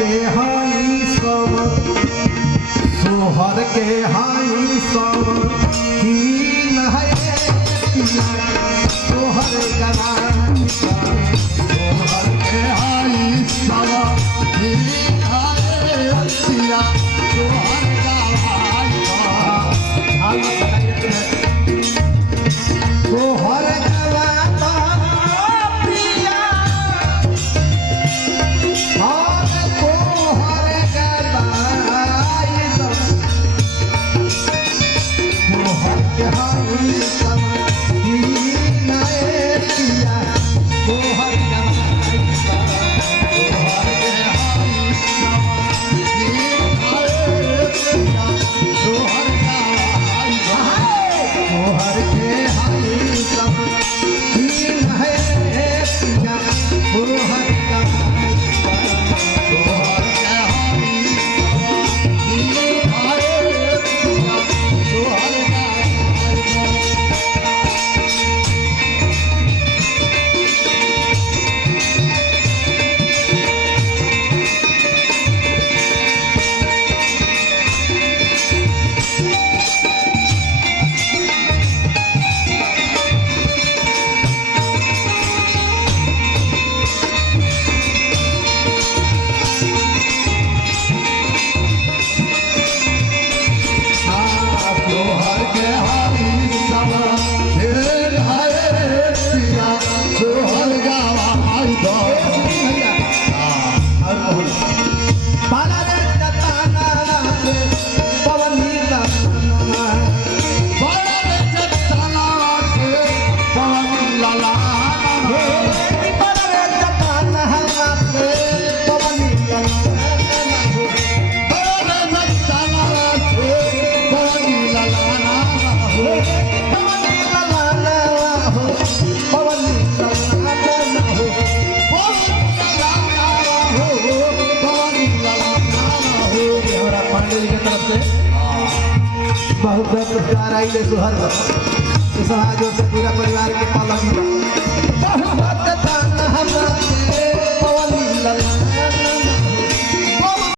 के हाई सब सोहर के हाई सब की नहरे पिया सोहर गवाई सोहर के हाई सब की नहरे पिया सोहर गवाई सोहर बहुत बहुत पुरस्कार आई सोहर समाज से पूरा परिवार के पालन